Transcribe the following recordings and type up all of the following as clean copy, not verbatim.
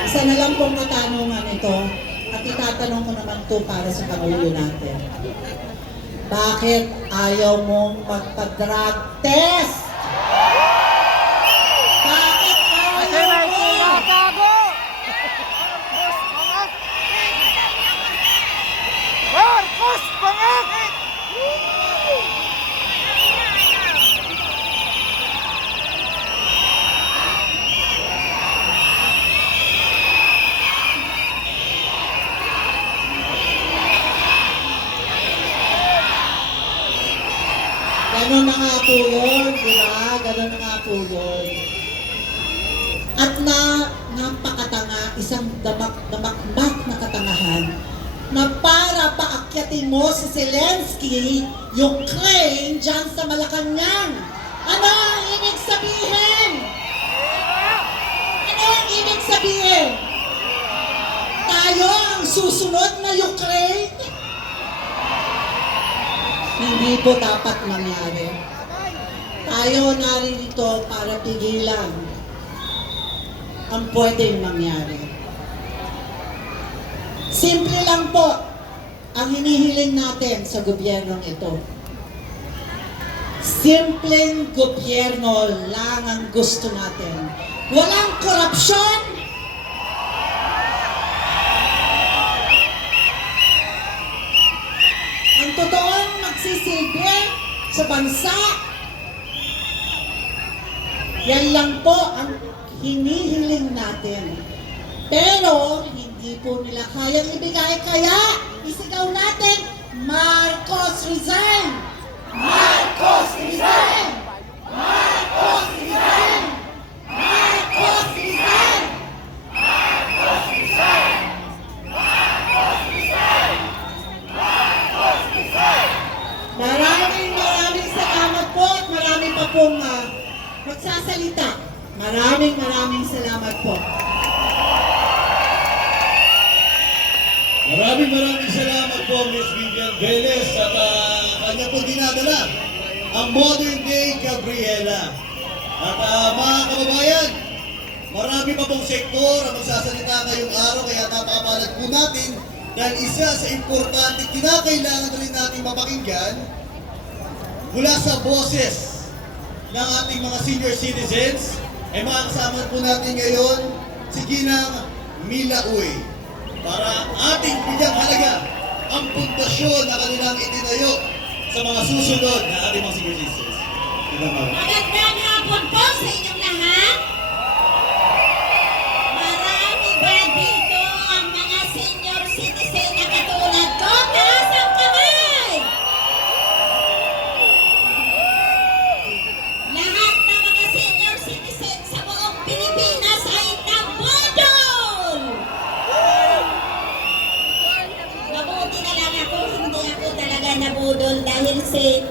Isa na lang pong katanungan ito at itatanong ko naman ito para sa Pangulo natin. Bakit ayaw mong magpa-drug test? Bakit ayaw mo? Marcos, bangag! Ganon na nga po yun, di ba? Ganon na nga po yun. At napakatanga, isang damak-damak na katangahan na para paakyatin mo si Zelensky, Ukraine, dyan sa Malacanang. Ano ang ibig sabihin? Ano ang ibig sabihin? Tayo ang susunod na Ukraine? Hindi po dapat mangyari. Tayo narito para pigilan ang pwedeng mangyari. Simple lang po ang hinihiling natin sa gobyernong ito. Simpleng gobyerno lang ang gusto natin. Walang korupsyon, ang totoong magsisilbi sa bansa. Yan lang po ang hinihiling natin. Pero hindi po nila kayang ibigay, kaya isigaw natin, Marcos resign! Marcos resign! Marcos resign! Marcos resign! Marcos resign! Marcos resign! Marcos resign! Maraming salamat po at marami pa pong magsasalita. Maraming salamat po. Maraming salamat po, Ms. Vivian Velez, at kanya po dinadala ang modern day Gabriela. At mga kababayan, marami pa pong sektor ang magsasalita ngayong araw, kaya napakapalad po natin dahil isa sa importante kinakailangan rin natin mapakinggan mula sa boses ng ating mga senior citizens, ay makakasama po natin ngayon si Ginang Mila Uy para ating bigyang halaga ang pundasyon na kanilang itinayo sa mga susunod na ating mga senior citizens. Magandang hapon po sa inyong lahat. Marami ba dito ang mga senior citizen na katulad ko? Taas ang kamay! Lahat ng mga senior citizen sa buong Pilipinas ay nabudol! Mabuti na lang ako, hindi ako talaga nabudol dahil si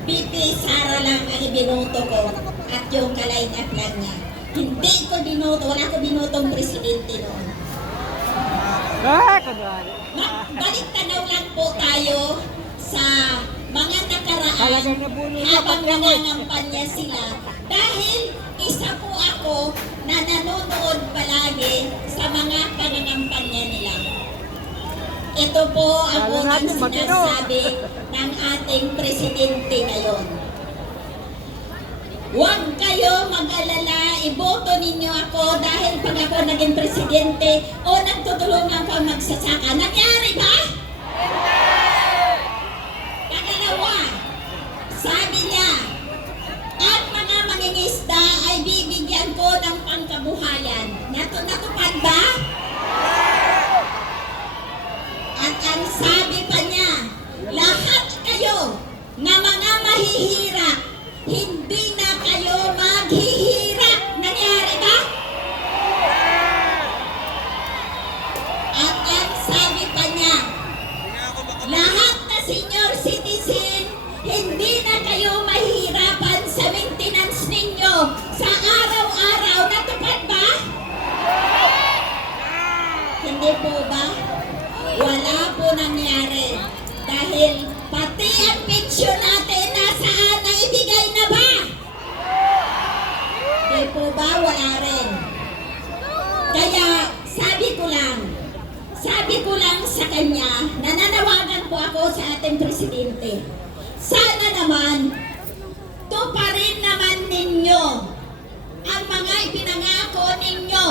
BP Sara lang ang ibinoto ko at yung kaline-up lang niya. Hindi ko binoto, wala ko binotong presidente noon. Balik tanaw lang po tayo sa mga nakaraan habang nangangampanya sila. Dahil isa po ako na nanonood palagi sa mga pangangampanya nila. Ito po ang unang sinasabi ng ating presidente ngayon. Huwag kayo mag-alala, iboto ninyo ako dahil pag ako naging presidente o nagtutulungan ko magsasaka. Nangyari ba? Pangalawa, sabi niya, ang mga mangingisda ay bibigyan ko ng pangkabuhayan. Natupad ba? At ang sabi pa niya, lahat kayo na mga mahihirap, hindi na kayo maghihirap. Nangyari ba? At ang sabi pa niya, Kaya sabi ko lang sa kanya, nananawagan po ako sa ating presidente. Sana naman, tuparin naman ninyo ang mga ipinangako ninyo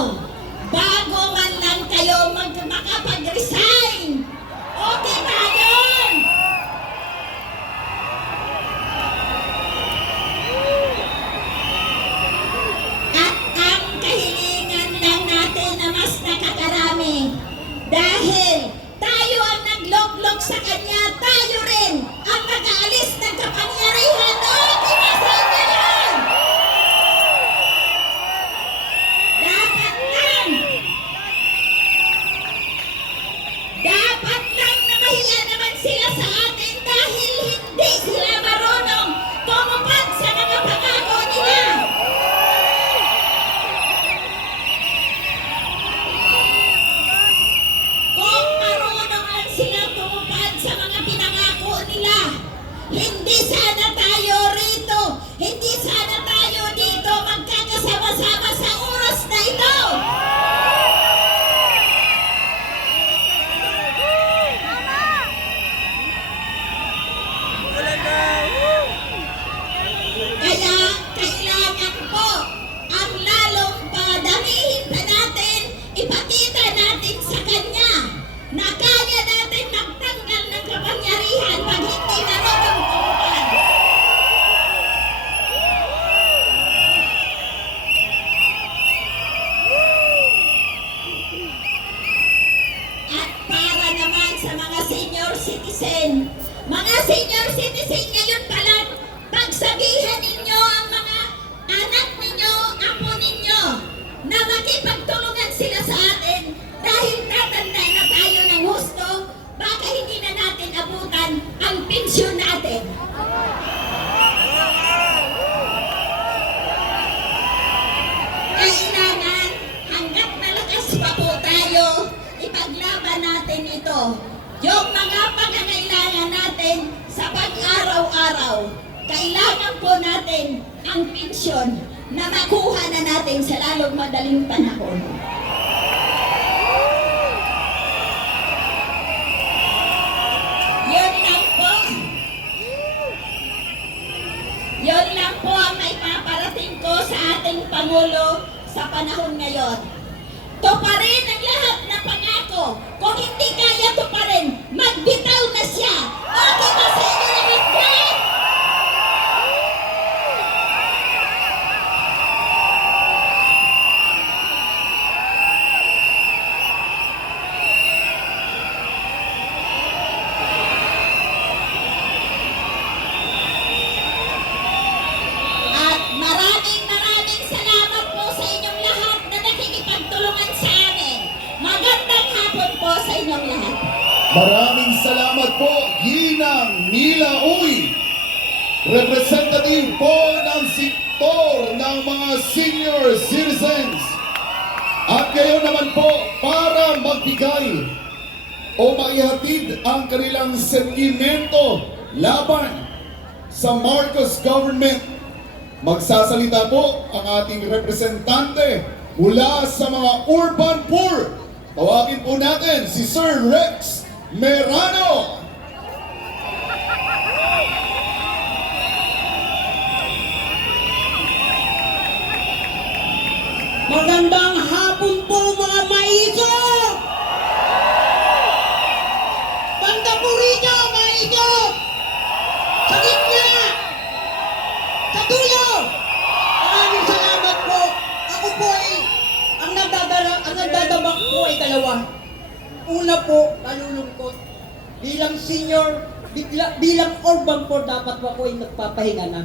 bago man lang kayo makapag-resign. Okay ba yun? At ang kahilingan lang natin na mas nakakarami dahil tayo ang nagloglog sa kanya, tayo rin ang nag-aalis ng kapangyarihan. Okay ba sa inyo yan? Dapat lang na mahiya naman sila sa atin dahil hindi sila marunong tumupad sa mga pangako nila. Kung marunong lang sila tumupad sa mga pinangako nila, hindi sana tayo rito, hindi sana tayo dito magkakasama-sama sa oras na ito. Kaya kailangan po ang lalong padamihin pa natin, ipakita natin sa kanya na kaya natin magtanggal ng kapangyarihan pag hindi marunong tumupad. At para naman sa mga senior citizen ngayon pa lang, pagsabihan ninyo ang mga anak ninyo, apo ninyo, na makipagtulungan sila sa atin dahil tatanda na tayo ng husto, baka hindi na natin abutan ang pensyon natin. Kailangan, hanggat malakas pa po tayo, ipaglaban natin ito. Yung mga pangangailangan natin sa pag-araw-araw, kailangan po natin ang pensyon na makuha na natin sa lalong madaling panahon. Yun lang po. Yun lang po ang may paparating ko sa ating Pangulo sa panahon ngayon. Tuparin ang lahat ng pangako. Kung hindi kaya tuparin, magbitaw na siya. Okay ba sa inyo lahat yan? At maraming salamat po sa inyong lahat na nakikipagtulungan sa amin. Magandang hapon po sa inyong lahat. Maraming salamat po, Ginang Mila Uy, representative po ng sektor ng mga senior citizens. At ngayon naman po, para magbigay o maihatid ang kanilang sentimento laban sa Marcos government, magsasalita po ang ating representante mula sa mga urban poor. Tawagin po natin si Sir Rex Merano. Magandang hapon po mga maiso! Banda po rito, maiso! Sa gitna! Sa dulo! Maraming salamat po. Ako po ay, ang nagdadabak po ay dalawa. Una po, nalulungkot. Bilang senior, bilang urban po, dapat po ako ay nagpapahinga na.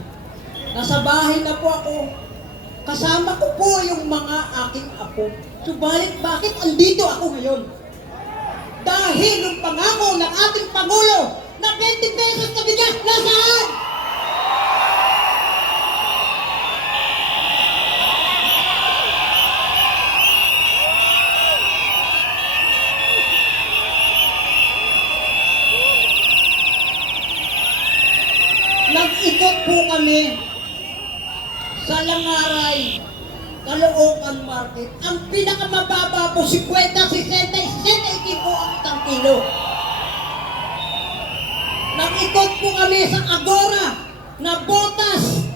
Nasa bahay na po ako. Kasama ko po yung mga aking apo. Subalit bakit andito ako ngayon? Dahil yung pangako ng ating Pangulo na 20 pesos na bigas, nasaan? Nag-ikot po kami sa Langaray, Caloocan Market, ang pinakamababa po 50, 60, 60 po ang isang kilo. Nakikot po kami sa Agora na botas